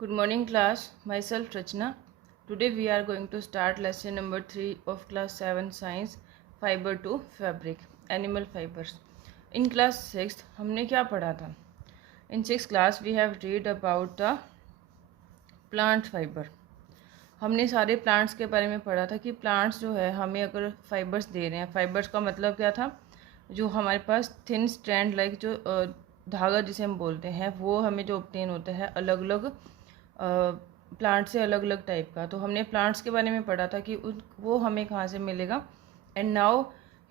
Good morning class, myself Rachna. Today we are going to start lesson number 3 of class 7 science fiber to fabric animal fibers. In class 6 हमने क्या पढ़ा था? In 6th class we have read about the plant fiber. हमने सारे plants के बारे में पढ़ा था कि प्लांट्स जो है हमें अगर फाइबर्स दे रहे हैं, फाइबर्स का मतलब क्या था, जो हमारे पास थिन स्ट्रैंड लाइक जो धागा जिसे हम बोलते हैं वो हमें जो ऑब्टेन होता है अलग अलग प्लांट से अलग अलग टाइप का। तो हमने प्लांट्स के बारे में पढ़ा था कि वो हमें कहाँ से मिलेगा। And now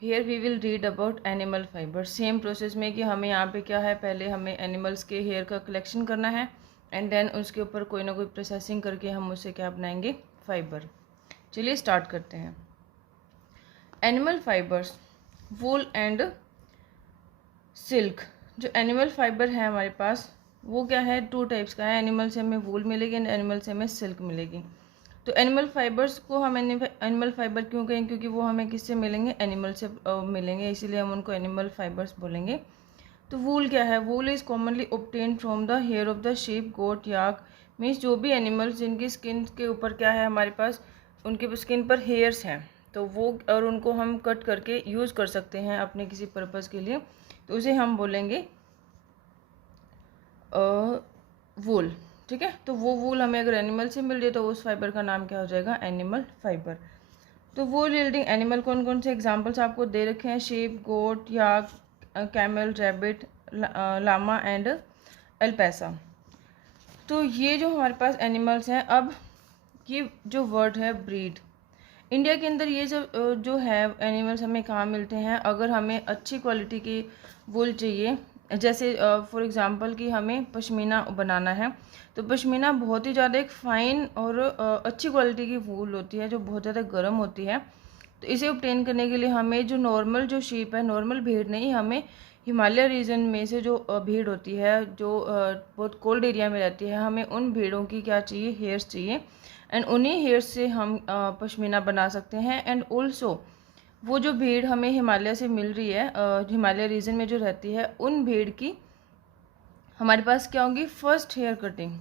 here we will read about animal fibre. Same process में कि हमें यहाँ पे क्या है, पहले हमें एनिमल्स के हेयर का कलेक्शन करना है एंड देन उसके ऊपर कोई ना कोई प्रोसेसिंग करके हम उससे क्या बनाएंगे, फाइबर। चलिए स्टार्ट करते हैं। Animal fibres, wool and silk. जो एनिमल फाइबर है हमारे पास वो क्या है, 2 टाइप्स का है। एनिमल से हमें वूल मिलेगी एंड एनिमल से हमें सिल्क मिलेगी। तो एनिमल फाइबर्स को हम एनिमल फाइबर क्यों कहें, क्योंकि वो हमें किससे मिलेंगे, एनिमल से मिलेंगे, इसीलिए हम उनको एनिमल फाइबर्स बोलेंगे। तो वूल क्या है, wool is commonly obtain from the hair of the sheep, goat, yak. Means जो भी एनिमल्स जिनकी स्किन के ऊपर क्या है हमारे पास, उनके स्किन पर हेयर्स हैं, तो वो और उनको हम कट करके यूज़ कर सकते हैं अपने किसी पर्पज़ के लिए, तो उसे हम बोलेंगे वूल। ठीक है, तो वो वूल हमें अगर एनिमल से मिल जाए तो उस फाइबर का नाम क्या हो जाएगा, एनिमल फाइबर। तो वूल यील्डिंग एनिमल कौन कौन से एग्जांपल्स आपको दे रखे हैं, sheep, goat, yak, camel, rabbit, llama and alpaca. तो ये जो हमारे पास एनिमल्स हैं, अब ये जो वर्ड है ब्रीड, इंडिया के अंदर ये सब जो है एनिमल्स हमें कहाँ मिलते हैं, अगर हमें अच्छी क्वालिटी की वूल चाहिए, जैसे फॉर एग्जांपल कि हमें पश्मीना बनाना है, तो पश्मीना बहुत ही ज़्यादा एक फ़ाइन और अच्छी क्वालिटी की वूल होती है जो बहुत ज़्यादा गर्म होती है। तो इसे ऑब्टेन करने के लिए हमें जो नॉर्मल जो शीप है, नॉर्मल भेड़ नहीं, हमें हिमालय रीजन में से जो भीड़ होती है जो बहुत कोल्ड एरिया में रहती है, हमें उन भेड़ों की क्या चाहिए, हेयर्स चाहिए एंड उन्हीं हेयर्स से हम पश्मीना बना सकते हैं। एंड ऑल्सो वो जो भीड़ हमें हिमालय से मिल रही है, हिमालय रीजन में जो रहती है, उन भीड़ की हमारे पास क्या होंगी, first hair cutting.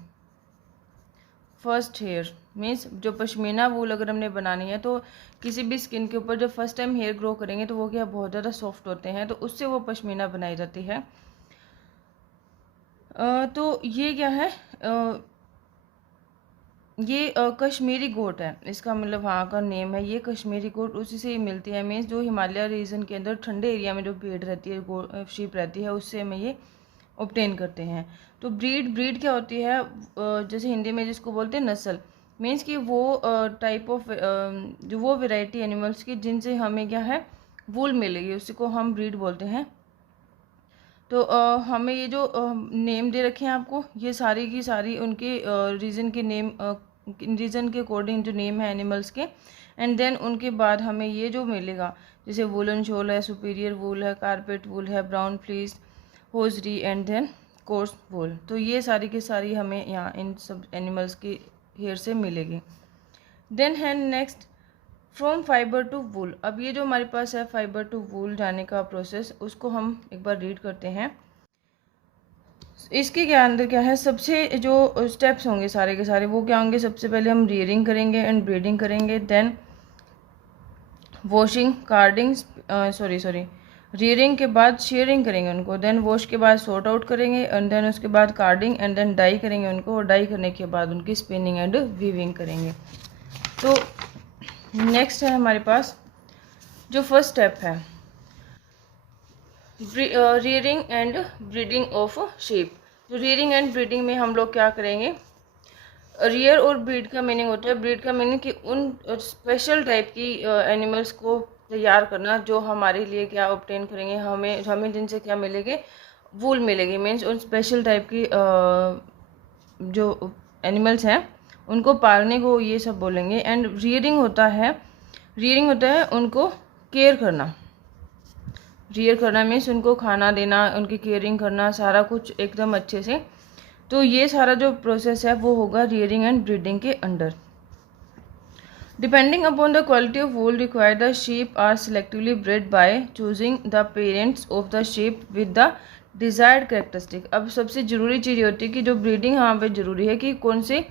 First hair means जो पश्मीना वूल अगर हमने बनानी है तो किसी भी स्किन के ऊपर जब फर्स्ट टाइम हेयर ग्रो करेंगे तो वो क्या बहुत ज़्यादा सॉफ्ट होते हैं, तो उससे वो पश्मीना बनाई जाती है। तो ये क्या है, ये कश्मीरी गोट है, इसका मतलब वहाँ का नेम है, ये कश्मीरी गोट उसी से ही मिलती है। मीन्स जो हिमालय रीजन के अंदर ठंडे एरिया में जो भेड़ रहती है, शीप रहती है, उससे हमें ये ऑब्टेन करते हैं। तो ब्रीड क्या होती है, जैसे हिंदी में जिसको बोलते हैं नस्ल, मीन्स कि वो टाइप ऑफ जो वो वेराइटी एनिमल्स की जिनसे हमें क्या है, वूल मिलेगी, उसी को हम ब्रीड बोलते हैं। तो हमें ये जो नेम दे रखे हैं आपको, ये सारी की सारी उनके रीजन के नेम, रीजन के अकॉर्डिंग जो नेम है एनिमल्स के। एंड देन उनके बाद हमें ये जो मिलेगा, जैसे वुलन शॉल है, सुपीरियर वूल है, कारपेट वूल है, brown fleece, hosiery and then coarse wool. तो ये सारी की सारी हमें यहाँ इन सब एनिमल्स की हेयर से मिलेगी। देन है नेक्स्ट फ्रॉम फाइबर टू वूल। अब ये जो हमारे पास है फाइबर टू वूल जाने का प्रोसेस, उसको हम एक बार रीड करते हैं। इसके क्या अंदर क्या है, सबसे जो स्टेप्स होंगे सारे के सारे वो क्या होंगे, सबसे पहले हम रियरिंग करेंगे एंड ब्रीडिंग करेंगे, then washing, carding, sorry rearing के बाद शेयरिंग करेंगे उनको, देन वॉश के बाद सॉर्ट आउट करेंगे एंड देन उसके बाद कार्डिंग एंड देन डाई करेंगे उनको, और डाई करने के बाद उनकी स्पिनिंग एंड वीविंग करेंगे। तो नेक्स्ट है हमारे पास जो फर्स्ट स्टेप है, rearing and breeding of sheep. तो रियरिंग एंड ब्रीडिंग में हम लोग क्या करेंगे, रियर और ब्रीड का मीनिंग होता है, ब्रीड का मीनिंग कि उन स्पेशल टाइप की एनिमल्स को तैयार करना जो हमारे लिए क्या ऑब्टेन करेंगे, हमें जिनसे क्या मिलेंगे, वूल मिलेगी। मीन्स उन स्पेशल टाइप की जो एनिमल्स हैं उनको पालने को ये सब बोलेंगे। एंड रियरिंग होता है उनको केयर करना। रियर करना मीन्स उनको खाना देना, उनकी केयरिंग करना, सारा कुछ एकदम अच्छे से। तो ये सारा जो प्रोसेस है वो होगा रियरिंग एंड ब्रीडिंग के अंडर। Depending upon the quality of wool required, the sheep are selectively breed by choosing the parents of the sheep with the desired characteristic. अब सबसे ज़रूरी चीज़ ये होती है कि जो ब्रीडिंग यहाँ पे ज़रूरी है कि कौन से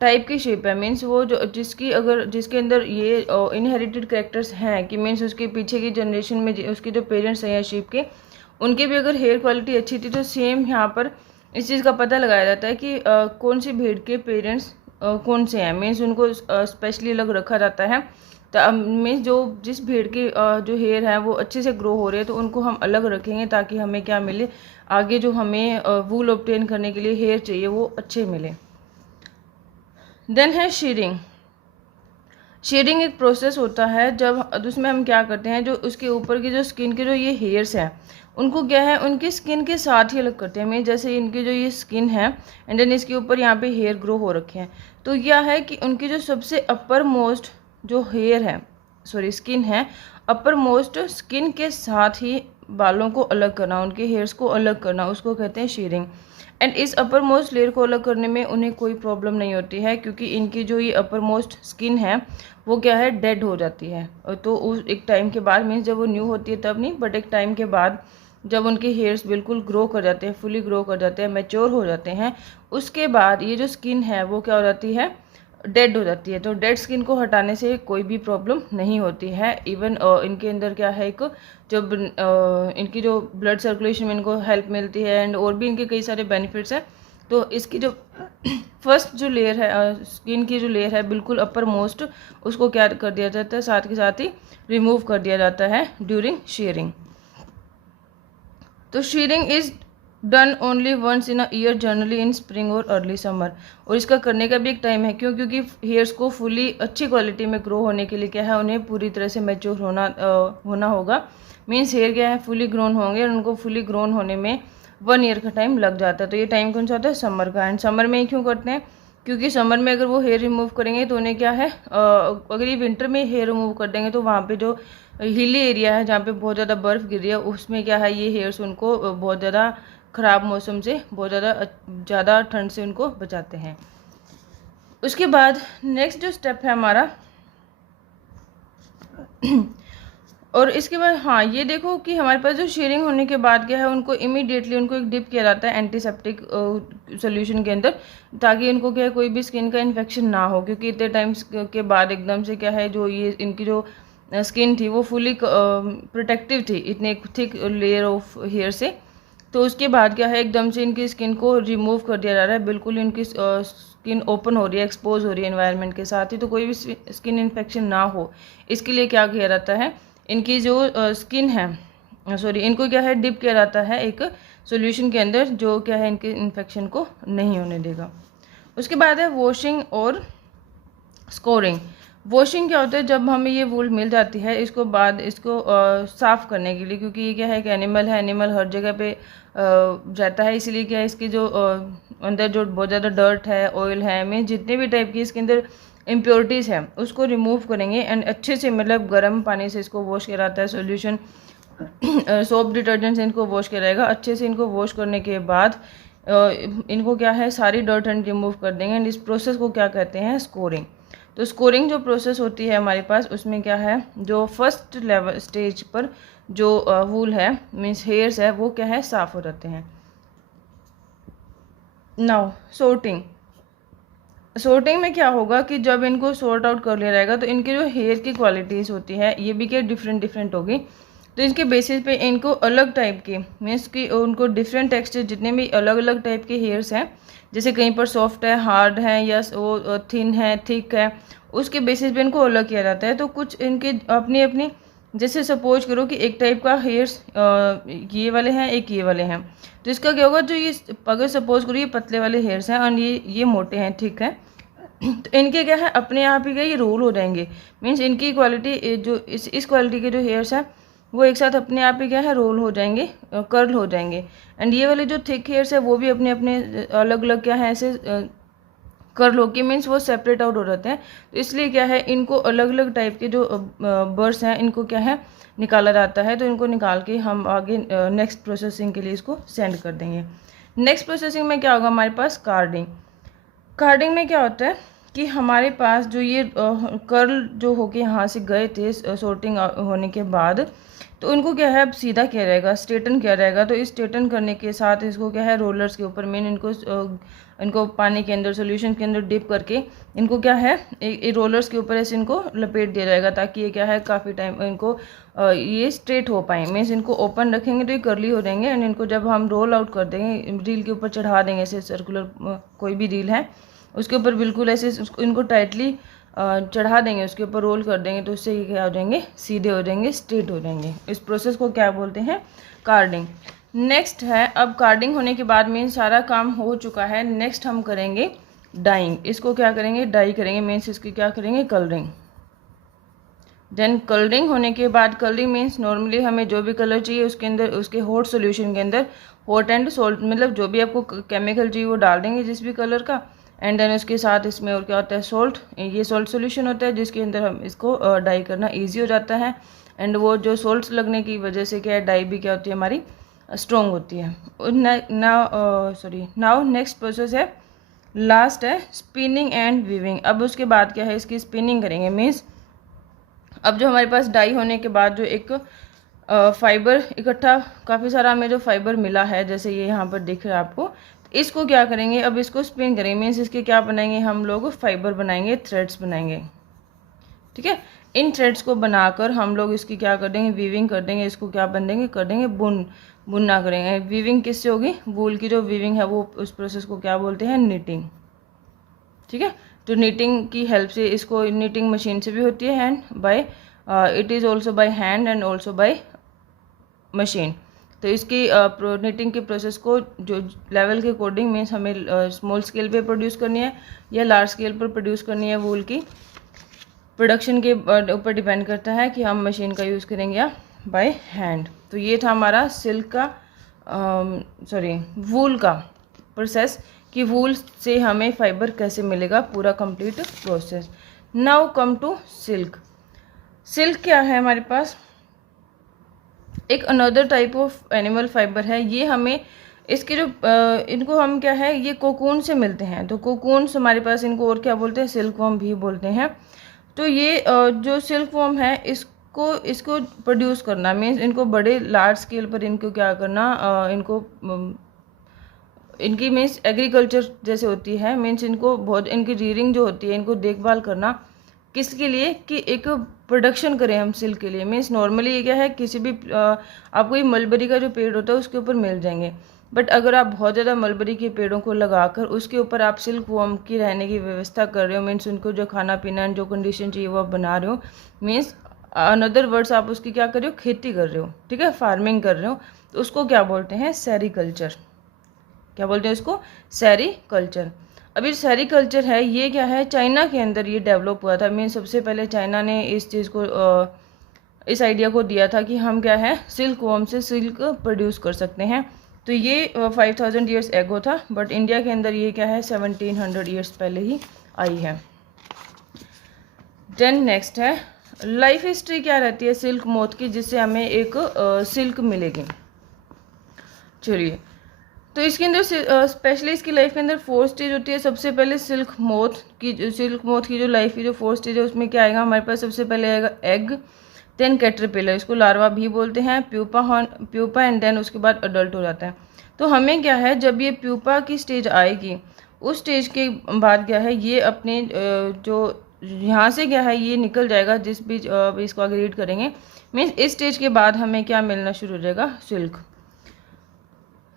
टाइप की शेप है, मीन्स वो जो जिसके अंदर ये इनहेरिटेड कैरेक्टर्स हैं, कि मीन्स उसके पीछे की जनरेशन में उसके जो पेरेंट्स हैं या शीप के, उनके भी अगर हेयर क्वालिटी अच्छी थी, तो सेम यहाँ पर इस चीज़ का पता लगाया जाता है कि कौन सी भीड़ के पेरेंट्स कौन से हैं, मीन्स उनको स्पेशली अलग रखा जाता है। तो मीन्स जिस भीड़ की जो हेयर है वो अच्छे से ग्रो हो रहे हैं, तो उनको हम अलग रखेंगे ताकि हमें क्या मिले, आगे जो हमें वूल ऑब्टेन करने के लिए हेयर चाहिए वो अच्छे मिले। देन है शीडिंग। शीडिंग एक प्रोसेस होता है जब उसमें हम क्या करते हैं, जो उसके ऊपर की जो स्किन के जो ये हेयर्स हैं उनको क्या है, उनकी स्किन के साथ ही अलग करते हैं। मैं जैसे इनकी जो ये स्किन है एंड देन इसके ऊपर यहाँ पे हेयर ग्रो हो रखे हैं, तो क्या है कि उनकी जो सबसे अपर मोस्ट जो हेयर है, सॉरी स्किन है, अपर मोस्ट स्किन के साथ ही बालों को अलग करना, उनके हेयर्स को अलग करना, उसको कहते हैं शीडिंग। एंड इस अपर मोस्ट लेयर को अलग करने में उन्हें कोई प्रॉब्लम नहीं होती है, क्योंकि इनकी जो ये अपर मोस्ट स्किन है वो क्या है, डेड हो जाती है। तो उस एक टाइम के बाद, मीन्स जब वो न्यू होती है तब नहीं, बट एक टाइम के बाद जब उनके हेयर्स बिल्कुल ग्रो कर जाते हैं, फुली ग्रो कर जाते हैं, मैच्योर हो जाते हैं, उसके बाद ये जो स्किन है वो क्या हो जाती है, डेड हो जाती है। तो डेड स्किन को हटाने से कोई भी प्रॉब्लम नहीं होती है। इवन इनके अंदर क्या है, एक जब इनकी जो ब्लड सर्कुलेशन में इनको हेल्प मिलती है एंड और भी इनके कई सारे बेनिफिट्स हैं। तो इसकी जो फर्स्ट जो लेयर है, स्किन की जो लेयर है बिल्कुल अपर मोस्ट, उसको क्या कर दिया जाता है, साथ के साथ ही रिमूव कर दिया जाता है ड्यूरिंग शेयरिंग। तो shedding is done only once in a year, generally in spring और अर्ली समर। और इसका करने का भी एक टाइम है, क्योंकि हेयर्स को फुली अच्छी क्वालिटी में ग्रो होने के लिए क्या है, उन्हें पूरी तरह से मैच्योर होना होगा। मीन्स हेयर क्या है, फुली ग्रोन होंगे और उनको फुली ग्रोन होने में 1 ईयर का टाइम लग जाता है। तो ये टाइम कौन सा होता है, समर का। एंड समर में ही क्यों करते हैं, क्योंकि समर में अगर वो हेयर रिमूव करेंगे तो उन्हें क्या है, अगर ये विंटर में हेयर रिमूव कर देंगे तो वहाँ पे जो हिली एरिया है जहाँ पे बहुत ज़्यादा बर्फ़ गिर रही है, उसमें क्या है, ये हेयर्स उनको बहुत ज़्यादा ख़राब मौसम से, बहुत ज़्यादा ठंड से उनको बचाते हैं। उसके बाद नेक्स्ट जो स्टेप है हमारा और इसके बाद हाँ, ये देखो कि हमारे पास जो शेयरिंग होने के बाद क्या है, उनको इमीडिएटली उनको एक डिप किया जाता है एंटीसेप्टिक सोल्यूशन के अंदर, ताकि इनको क्या है, कोई भी स्किन का इन्फेक्शन ना हो। क्योंकि इतने टाइम के बाद एकदम से क्या है, जो ये इनकी जो स्किन थी वो फुली प्रोटेक्टिव थी इतने थिक लेयर ऑफ हेयर से, तो उसके बाद क्या है, एकदम से इनकी स्किन को रिमूव कर दिया जा रहा है, बिल्कुल इनकी स्किन ओपन हो रही है, एक्सपोज हो रही है एनवायरनमेंट के साथ ही, तो कोई भी स्किन इन्फेक्शन ना हो, इसके लिए क्या किया जाता है, इनकी जो स्किन है, सॉरी इनको क्या है, डिप किया जाता है एक सॉल्यूशन के अंदर, जो क्या है इनके इन्फेक्शन को नहीं होने देगा। उसके बाद है वॉशिंग और स्कोरिंग। वॉशिंग क्या होता है, जब हमें ये वूल मिल जाती है, इसको साफ़ करने के लिए, क्योंकि ये क्या है, एक एनिमल है, एनिमल हर जगह पे रहता है, इसीलिए क्या है, इसकी जो अंदर जो बहुत ज़्यादा डर्ट है, ऑयल है, मीन जितने भी टाइप की इसके अंदर इम्प्योरिटीज़ हैं उसको रिमूव करेंगे। एंड अच्छे से, मतलब गर्म पानी से इसको वॉश किया जाता है, सोल्यूशन सोप डिटर्जेंट से इनको वॉश किया जाएगा। अच्छे से इनको वॉश करने के बाद इनको क्या है, सारी डर्ट एंड रिमूव कर देंगे। एंड इस प्रोसेस को क्या कहते हैं, स्कोरिंग। तो स्कोरिंग जो प्रोसेस होती है हमारे पास, उसमें क्या है, जो फर्स्ट लेवल स्टेज पर जो वूल है, मीन्स हेयर्स है, वो क्या है, साफ़ हो जाते हैं। Now sorting. सोर्टिंग में क्या होगा कि जब इनको सॉर्ट आउट कर लिया जाएगा, तो इनके जो हेयर की क्वालिटीज़ होती है ये भी क्या डिफरेंट होगी। तो इसके बेसिस पे इनको अलग टाइप के, मीन्स कि उनको डिफरेंट टेक्सचर, जितने भी अलग अलग टाइप के हेयर्स हैं, जैसे कहीं पर सॉफ्ट है, हार्ड है, या वो थिन है, थिक है, उसके बेसिस पे इनको अलग किया जाता है। तो कुछ इनके अपनी अपनी, जैसे सपोज करो कि एक टाइप का हेयर्स ये वाले हैं, एक ये वाले हैं, तो इसका क्या होगा, जो ये अगर सपोज करो ये पतले वाले हेयर्स हैं और ये मोटे हैं, ठीक है, तो इनके क्या है, अपने आप ही क्या ये रोल हो जाएंगे। मीन्स इनकी क्वालिटी, जो इस क्वालिटी के जो हेयर्स हैं वो एक साथ अपने आप ही क्या है, रोल हो जाएंगे, कर्ल हो जाएंगे। एंड ये वाले जो थिक हेयर्स है वो भी अपने अपने अलग अलग क्या है, ऐसे कर्ल होके, मीन्स वो सेपरेट आउट हो जाते हैं। तो इसलिए क्या है, इनको अलग अलग टाइप के जो बर्ड्स हैं, इनको क्या है, निकाला जाता है। तो इनको निकाल के हम आगे नेक्स्ट प्रोसेसिंग के लिए इसको सेंड कर देंगे। नेक्स्ट प्रोसेसिंग में क्या होगा हमारे पास, कार्डिंग। कार्डिंग में क्या होता है कि हमारे पास जो ये कर्ल जो होके यहाँ से गए थे सॉर्टिंग होने के बाद, तो इनको क्या है अब सीधा किया जाएगा, स्ट्रेटन किया जाएगा। तो इस स्ट्रेटन करने के साथ इसको क्या है रोलर्स के ऊपर मेन इनको पानी के अंदर सॉल्यूशन के अंदर डिप करके इनको क्या है रोलर्स के ऊपर ऐसे इनको लपेट दिया जाएगा, ताकि ये क्या है काफ़ी टाइम इनको ये स्ट्रेट हो पाए। मीन्स इनको ओपन रखेंगे तो ये कर्ली हो जाएंगे, एंड इनको जब हम रोल आउट कर देंगे रील के ऊपर चढ़ा देंगे, ऐसे सर्कुलर कोई भी रील है उसके ऊपर बिल्कुल ऐसे इनको टाइटली चढ़ा देंगे, उसके ऊपर रोल कर देंगे, तो उससे ये क्या हो जाएंगे सीधे हो जाएंगे, स्ट्रेट हो जाएंगे। इस प्रोसेस को क्या बोलते हैं कार्डिंग। नेक्स्ट है अब कार्डिंग होने के बाद मीन्स सारा काम हो चुका है, नेक्स्ट हम करेंगे डाइंग। इसको क्या करेंगे डाई करेंगे, मीन्स इसकी क्या करेंगे कलरिंग। देन कलरिंग होने के बाद कलरिंग मीन्स नॉर्मली हमें जो भी कलर चाहिए उसके अंदर उसके हॉट सोल्यूशन के अंदर हॉट एंड सोल्ट मतलब जो भी आपको केमिकल चाहिए वो डाल देंगे जिस भी कलर का, एंड देन उसके साथ इसमें और क्या होता है सोल्ट, ये सोल्ट सोल्यूशन होता है जिसके अंदर हम इसको डाई करना ईजी हो जाता है। एंड वो जो सोल्ट लगने की वजह से क्या है डाई भी क्या होती है हमारी स्ट्रॉन्ग होती है। नाउ नेक्स्ट प्रोसेस है लास्ट है स्पिनिंग एंड वीविंग। अब उसके बाद क्या है इसकी स्पिनिंग करेंगे। मीन्स अब जो हमारे पास डाई होने के बाद जो एक फाइबर इकट्ठा काफ़ी सारा हमें जो फाइबर मिला है, जैसे ये यहाँ पर दिख रहा है आपको, तो इसको क्या करेंगे अब इसको स्पिन करेंगे। मीन्स इसके क्या बनाएंगे हम लोग फाइबर बनाएंगे, थ्रेड्स बनाएंगे। ठीक है, इन थ्रेड्स को बनाकर हम लोग इसकी क्या कर देंगे वीविंग कर देंगे। इसको क्या बन देंगे कर देंगे बुनना करेंगे। वीविंग किससे होगी वूल की जो वीविंग है वो उस प्रोसेस को क्या बोलते हैं निटिंग। ठीक है, तो निटिंग की हेल्प से इसको निटिंग मशीन से भी होती है and by it is also by hand and also by machine. तो इसकी निटिंग के प्रोसेस को जो लेवल के अकॉर्डिंग मीन्स हमें स्मॉल स्केल पे प्रोड्यूस करनी है या लार्ज स्केल पर प्रोड्यूस करनी है, वूल की प्रोडक्शन के ऊपर डिपेंड करता है कि हम मशीन का यूज़ करेंगे या बाय हैंड। तो ये था हमारा सिल्क का वूल का प्रोसेस कि वूल से हमें फाइबर कैसे मिलेगा, पूरा complete process. Now come to silk. Silk क्या है हमारे पास एक another type of animal fibre है। ये हमें इसके जो इनको हम क्या है ये कोकून से मिलते हैं। तो कोकून्स हमारे पास इनको और क्या बोलते हैं सिल्क वॉर्म भी बोलते हैं। तो ये जो सिल्क वॉर्म है इसको प्रोड्यूस करना मीन्स इनको बड़े लार्ज स्केल पर इनको क्या करना इनको इनकी मीन्स एग्रीकल्चर जैसे होती है, मीन्स इनको बहुत इनकी रीयरिंग जो होती है इनको देखभाल करना किसके लिए कि एक प्रोडक्शन करें हम सिल्क के लिए। मीन्स नॉर्मली ये क्या है किसी भी आपको ये मलबरी का जो पेड़ होता है उसके ऊपर मिल जाएंगे, बट अगर आप बहुत ज़्यादा मलबरी के पेड़ों को लगाकर उसके ऊपर आप सिल्क वॉर्म की रहने की व्यवस्था कर रहे हो, मीन्स उनको जो खाना पीना जो कंडीशन चाहिए वो आप बना रहे हो, मीन्स अनदर वर्ड्स आप उसकी क्या कर रहे हो खेती कर रहे हो। ठीक है, फार्मिंग कर रहे हो, तो उसको क्या बोलते हैं सेरीकल्चर। क्या बोलते हैं उसको सेरीकल्चर। अभी सेरीकल्चर है ये क्या है चाइना के अंदर ये डेवलप हुआ था। मीन सबसे पहले चाइना ने इस चीज़ को इस आइडिया को दिया था कि हम क्या है सिल्क वॉर्म से सिल्क प्रोड्यूस कर सकते हैं। तो ये 5000 ईयर्स एगो था, बट इंडिया के अंदर ये क्या है 1700 ईयर्स पहले ही आई है। देन नेक्स्ट है लाइफ हिस्ट्री क्या रहती है सिल्क मोथ की जिससे हमें एक सिल्क मिलेगी। चलिए, तो इसके अंदर स्पेशली इसकी लाइफ के अंदर 4 स्टेज होती है। सबसे पहले सिल्क मोथ की जो लाइफ की जो 4 स्टेज है उसमें क्या आएगा हमारे पास सबसे पहले आएगा एग, देन कैटरपिलर, इसको लार्वा भी बोलते हैं, प्यूपा एंड देन उसके बाद अडल्ट हो जाता है। तो हमें क्या है जब ये प्यूपा की स्टेज आएगी उस स्टेज के बाद क्या है ये अपने जो यहाँ से क्या है ये निकल जाएगा जिस भी इसको आगे रीड करेंगे। मीन्स इस स्टेज के बाद हमें क्या मिलना शुरू हो जाएगा सिल्क।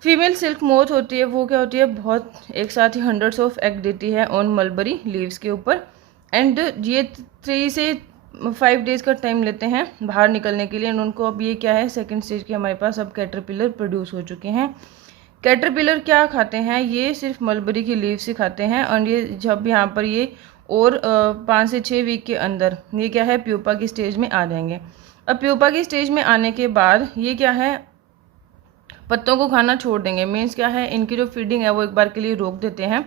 फीमेल सिल्क मोथ होती है वो क्या होती है बहुत एक साथ ही 100s ऑफ एग देती है ऑन मलबरी लीव्स के ऊपर, एंड ये 3 से 5 डेज़ का टाइम लेते हैं बाहर निकलने के लिए। एंड उनको अब ये क्या है सेकंड स्टेज के हमारे पास अब कैटरपिलर प्रोड्यूस हो चुके हैं। कैटरपिलर क्या खाते हैं ये सिर्फ मलबरी की लीव्स ही खाते हैं, और ये जब यहाँ पर ये और 5 से 6 वीक के अंदर ये क्या है प्यूपा की स्टेज में आ जाएंगे। अब प्यूपा की स्टेज में आने के बाद ये क्या है पत्तों को खाना छोड़ देंगे। मीन्स क्या है इनकी जो फीडिंग है वो एक बार के लिए रोक देते हैं,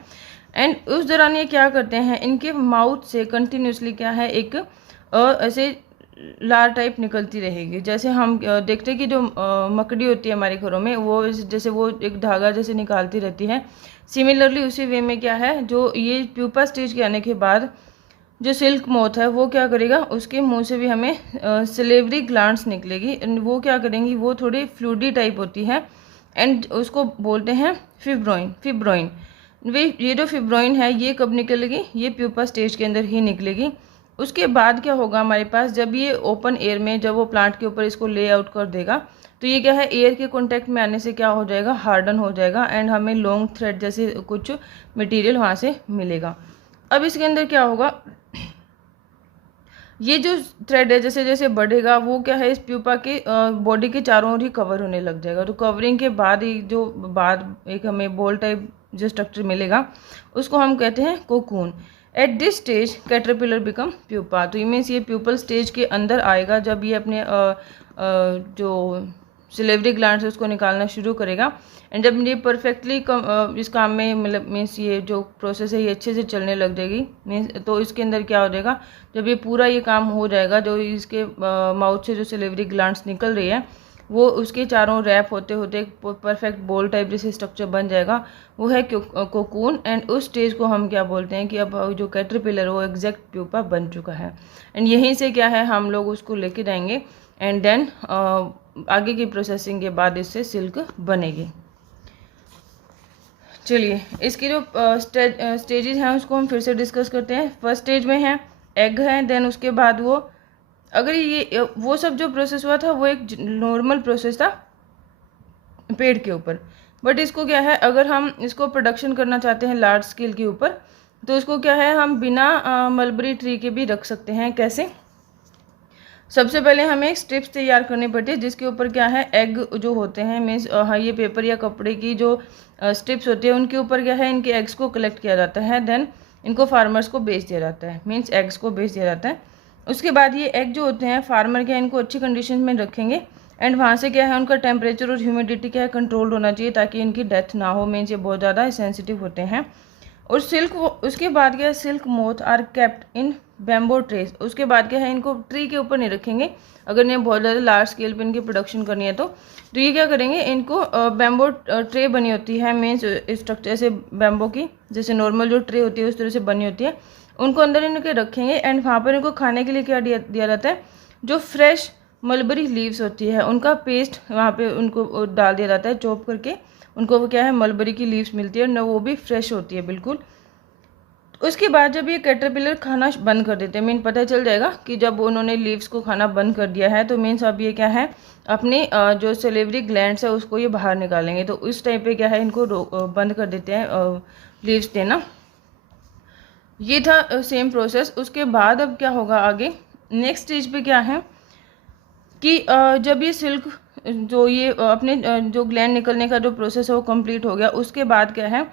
एंड उस दौरान ये क्या करते हैं इनके माउथ से कंटिन्यूसली क्या है एक ऐसे लार टाइप निकलती रहेगी। जैसे हम देखते हैं कि जो मकड़ी होती है हमारे घरों में वो जैसे वो एक धागा जैसे निकालती रहती है, सिमिलरली उसी वे में क्या है जो ये प्यूपा स्टेज के आने के बाद जो सिल्क मोथ है वो क्या करेगा, उसके मुंह से भी हमें सिलेवरी ग्लैंड्स निकलेगी। वो क्या करेंगी, वो थोड़ी फ्लूडी टाइप होती है एंड उसको बोलते हैं फिब्रोइन। ये जो फिब्रोइन है ये कब निकलेगी, ये प्यूपा स्टेज के अंदर ही निकलेगी। उसके बाद क्या होगा हमारे पास, जब ये ओपन एयर में जब वो प्लांट के ऊपर इसको ले आउट कर देगा तो ये क्या है, एयर के कांटेक्ट में आने से क्या हो जाएगा, हार्डन हो जाएगा एंड हमें लॉन्ग थ्रेड जैसे कुछ मटेरियल वहाँ से मिलेगा। अब इसके अंदर क्या होगा, ये जो थ्रेड है जैसे जैसे बढ़ेगा वो क्या है, इस प्यूपा के बॉडी के चारों ओर ही कवर होने लग जाएगा। तो कवरिंग के बाद ही जो बाद एक हमें बॉल टाइप जो स्ट्रक्चर मिलेगा उसको हम कहते हैं cocoon. At this stage caterpillar become pupa. तो मीन्स ये प्यूपल स्टेज के अंदर आएगा जब ये अपने जो सिलेवरी ग्लैंड से उसको निकालना शुरू करेगा। एंड जब ये परफेक्टली इस काम में मतलब मीन्स ये जो प्रोसेस है ये अच्छे से चलने लग जाएगी मीन्स, तो इसके अंदर क्या हो जाएगा, जब ये पूरा ये काम हो जाएगा, जो इसके माउथ से जो सिलेवरी ग्लैंड्स निकल रही है वो उसके चारों रैप होते होते एक परफेक्ट बॉल टाइप जैसे स्ट्रक्चर बन जाएगा, वो है कोकून। एंड उस स्टेज को हम क्या बोलते हैं कि अब जो कैटरपिलर वो एग्जैक्ट प्यूपा बन चुका है। एंड यहीं से क्या है, हम लोग उसको लेके जाएंगे एंड देन आगे की प्रोसेसिंग के बाद इससे सिल्क बनेगी। चलिए इसकी जो स्टेजेस हैं उसको हम फिर से डिस्कस करते हैं। फर्स्ट स्टेज में है एग है, देन उसके बाद वो अगर ये वो सब जो प्रोसेस हुआ था वो एक नॉर्मल प्रोसेस था पेड़ के ऊपर, बट इसको क्या है, अगर हम इसको प्रोडक्शन करना चाहते हैं लार्ज स्केल के ऊपर तो इसको क्या है, हम बिना मलबरी ट्री के भी रख सकते हैं। कैसे, सबसे पहले हमें एक स्ट्रिप्स तैयार करनी पड़ती है जिसके ऊपर क्या है, एग जो होते हैं मीन्स हाँ ये पेपर या कपड़े की जो स्ट्रिप्स होती है उनके ऊपर क्या है, इनके एग्स को कलेक्ट किया जाता है, देन इनको फार्मर्स को बेच दिया जाता है, मीन्स एग्स को बेच दिया जाता है। उसके बाद ये एग जो होते हैं फार्मर क्या है इनको अच्छी कंडीशन में रखेंगे एंड वहाँ से क्या है उनका टेम्परेचर और ह्यूमिडिटी क्या है कंट्रोल होना चाहिए ताकि इनकी डेथ ना हो, मीन्स ये बहुत ज़्यादा सेंसिटिव होते हैं। और सिल्क, उसके बाद क्या है, silk moth are kept in bamboo trays. उसके बाद क्या है, इनको ट्री के ऊपर नहीं रखेंगे, अगर इन्हें बहुत ज़्यादा लार्ज स्केल पे इनकी प्रोडक्शन करनी है तो ये क्या करेंगे, इनको बैम्बो ट्रे बनी होती है मीन्स स्ट्रक्चर ऐसे बैम्बो की जैसे नॉर्मल जो ट्रे होती है उस तरह से बनी होती है, उनको अंदर इनके रखेंगे एंड वहाँ पर इनको खाने के लिए क्या दिया जाता है, जो फ्रेश मलबरी लीव्स होती है उनका पेस्ट वहाँ पे उनको डाल दिया जाता है चॉप करके, उनको वो क्या है मलबरी की लीव्स मिलती है ना, वो भी फ्रेश होती है बिल्कुल। उसके बाद जब ये कैटरपिलर खाना बंद कर देते हैं, मीन पता चल जाएगा कि जब उन्होंने लीव्स को खाना बंद कर दिया है तो मीन्स अब ये क्या है, अपनी जो सिलेवरी ग्लैंड्स है उसको ये बाहर निकालेंगे। तो उस टाइम पे क्या है, इनको बंद कर देते हैं लीव्स देना। ये था सेम प्रोसेस। उसके बाद अब क्या होगा आगे, नेक्स्ट स्टेज पे क्या है कि जब ये सिल्क जो ये अपने जो ग्लैंड निकलने का जो प्रोसेस है वो कंप्लीट हो गया, उसके बाद क्या है,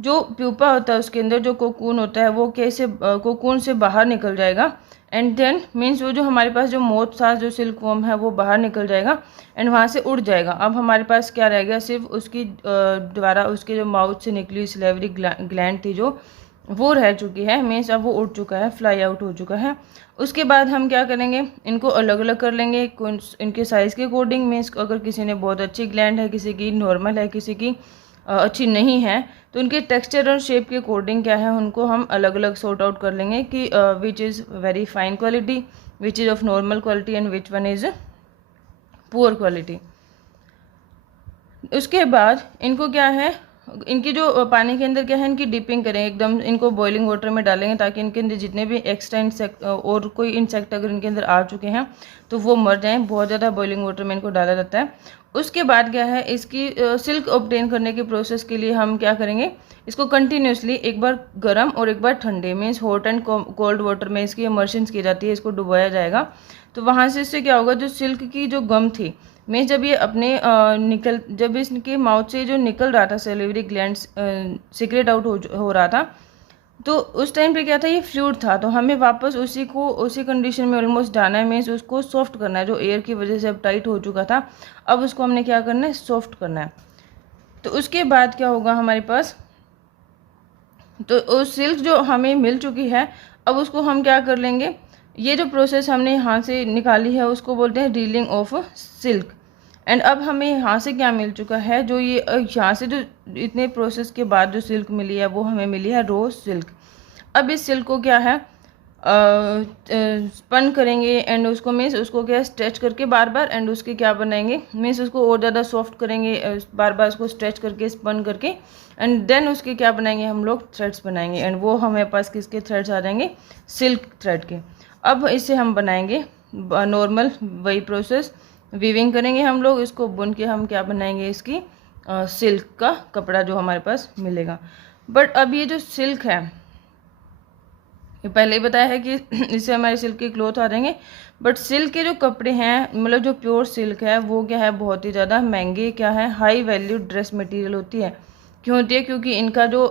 जो प्यूपा होता है उसके अंदर जो कोकून होता है वो कैसे कोकून से बाहर निकल जाएगा एंड देन मीन्स वो जो हमारे पास जो मोथ था जो सिल्क वॉर्म है वो बाहर निकल जाएगा एंड वहाँ से उड़ जाएगा। अब हमारे पास क्या रह गया, सिर्फ उसकी द्वारा उसके जो माउथ से निकली सिलेवरी ग्लैंड थी जो वो रह चुकी है, मीन्स अब वो उड़ चुका है, फ्लाई आउट हो चुका है। उसके बाद हम क्या करेंगे, इनको अलग अलग कर लेंगे इनके साइज़ के अकॉर्डिंग, मीन्स अगर किसी ने बहुत अच्छी ग्लैंड है, किसी की नॉर्मल है, किसी की अच्छी नहीं है, तो उनके टेक्सचर और शेप के अकॉर्डिंग क्या है उनको हम अलग अलग सॉर्ट आउट कर लेंगे कि which is very fine quality, which is of normal quality and which one is poor quality. उसके बाद इनको क्या है, इनकी जो पानी के अंदर क्या है, इनकी डिपिंग करें एकदम, इनको बॉइलिंग वाटर में डालेंगे ताकि इनके अंदर जितने भी एक्स्ट्रा इंसेक्ट और कोई इंसेक्ट अगर इनके अंदर आ चुके हैं तो वो मर जाएं। बहुत ज़्यादा बॉइलिंग वाटर में इनको डाला जाता है। उसके बाद क्या है, इसकी सिल्क ऑब्टेन करने के प्रोसेस के लिए हम क्या करेंगे, इसको कंटिन्यूसली एक बार गर्म और एक बार ठंडे means hot and cold water में इसकी इमर्शंस की जाती है, इसको डुबाया जाएगा। तो वहाँ से इससे क्या होगा, जो सिल्क की जो गम थी में जब ये अपने जब इसके माउथ से जो निकल रहा था सिलेवरी ग्लैंड्स सीक्रेट आउट हो रहा था, तो उस टाइम पे क्या था, ये फ्लूइड था, तो हमें वापस उसी कंडीशन में ऑलमोस्ट डालना है, मीन्स उसको सॉफ्ट करना है। जो एयर की वजह से अब टाइट हो चुका था, अब उसको हमने क्या करना है, सॉफ्ट करना है। तो उसके बाद क्या होगा हमारे पास, तो सिल्क जो हमें मिल चुकी है अब उसको हम क्या कर लेंगे, ये जो प्रोसेस हमने यहाँ से निकाली है उसको बोलते हैं रीलिंग ऑफ सिल्क। एंड अब हमें यहाँ से क्या मिल चुका है, जो ये यहाँ से जो इतने प्रोसेस के बाद जो सिल्क मिली है वो हमें मिली है रो सिल्क। अब इस सिल्क को क्या है, स्पन करेंगे एंड उसको मीन्स उसको क्या स्ट्रेच करके बार बार एंड उसके क्या बनाएंगे मीन्स उसको और ज़्यादा सॉफ्ट करेंगे, बार बार उसको स्ट्रेच करके स्पन करके एंड देन उसके क्या बनाएंगे हम लोग थ्रेड्स बनाएंगे एंड वो हमारे पास किसके थ्रेड्स आ जाएंगे सिल्क थ्रेड के। अब इसे हम बनाएंगे नॉर्मल वही प्रोसेस, वीविंग करेंगे हम लोग, इसको बुन के हम क्या बनाएंगे इसकी सिल्क का कपड़ा जो हमारे पास मिलेगा। बट अब ये जो सिल्क है ये पहले ही बताया है कि इससे हमारे सिल्क के क्लॉथ आ जाएंगे, बट सिल्क के जो कपड़े हैं मतलब जो प्योर सिल्क है वो क्या है बहुत ही ज़्यादा महंगे, क्या है हाई वैल्यू ड्रेस मटेरियल होती है। क्यों होती है? क्योंकि इनका जो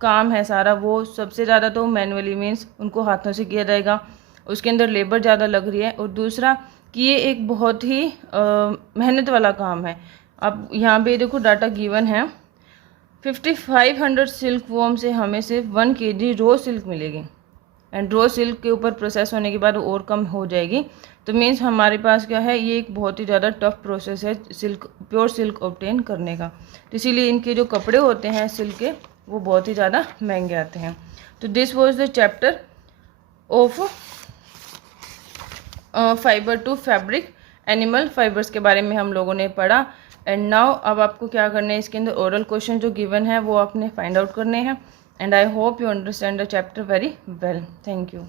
काम है सारा वो सबसे ज़्यादा तो मैनुअली मीन्स उनको हाथों से किया जाएगा, उसके अंदर लेबर ज़्यादा लग रही है, और दूसरा कि ये एक बहुत ही मेहनत वाला काम है। अब यहाँ पे देखो डाटा गिवन है 5500 सिल्क वॉर्म से हमें सिर्फ 1 kg रो सिल्क मिलेगी एंड रो सिल्क के ऊपर प्रोसेस होने के बाद और कम हो जाएगी। तो मीन्स हमारे पास क्या है ये एक बहुत ही ज़्यादा टफ प्रोसेस है सिल्क प्योर सिल्क ऑब्टेन करने का। तो इसीलिए इनके जो कपड़े होते हैं सिल्क के वो बहुत ही ज़्यादा महंगे आते हैं। तो this was the chapter of fibre to fabric, animal fibres के बारे में हम लोगों ने पढ़ा। एंड नाउ अब आपको क्या करना है इसके अंदर ओरल क्वेश्चन जो गिवन है वो आपने फाइंड आउट करने हैं। And I hope you understand the chapter very well. Thank you.